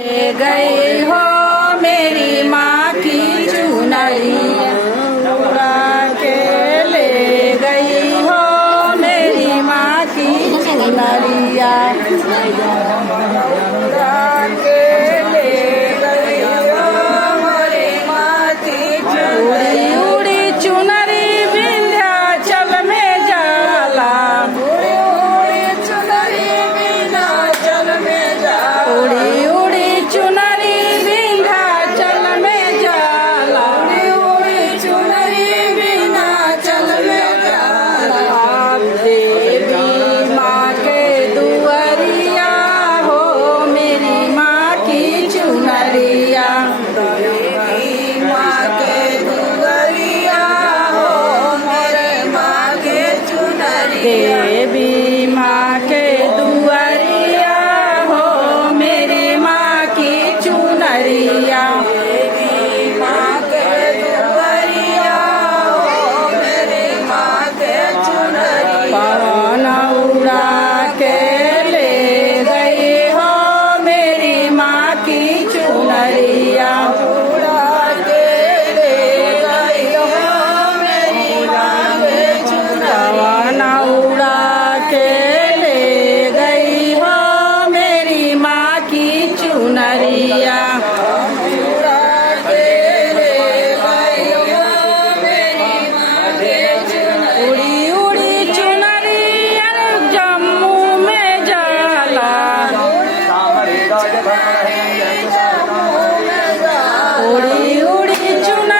ले गई हो मेरी माँ की चुनरिया उड़ा के ले गई हो मेरी माँ की चुनरिया उड़ा के ले गई हो मेरी माँ की उड़ी उड़ी चुनरी विंध्याचल में जाला उड़ी चुनरी विंध्याचल में जाला उड़ी चुनरी विंध्याचल में जाला उड़ी चुनरी विंध्याचल में जाला देवी माँ के दुआरिया हो मेरी माँ की चुनरिया देवी माँ के दुआरिया हो मेरी माँ के चुनरिया देवी माँ के दुआरिया हो मेरी माँ की चुनरिया देवी माँ के दुआरिया हो मेरी माँ के चुनरिया पवन उड़ा के ले गई हो मेरी माँ की चुनरिया उड़ा के ले गई हो मेरी माँ के चुनरिया उड़ा के ले गई हो मेरी माँ की चुनरिया उड़ा के ले गई हो मेरी माँ के चुनरिया उड़ी उड़ी चुनरिया जम्मू में जाला उड़ी उड़ी चुनरिया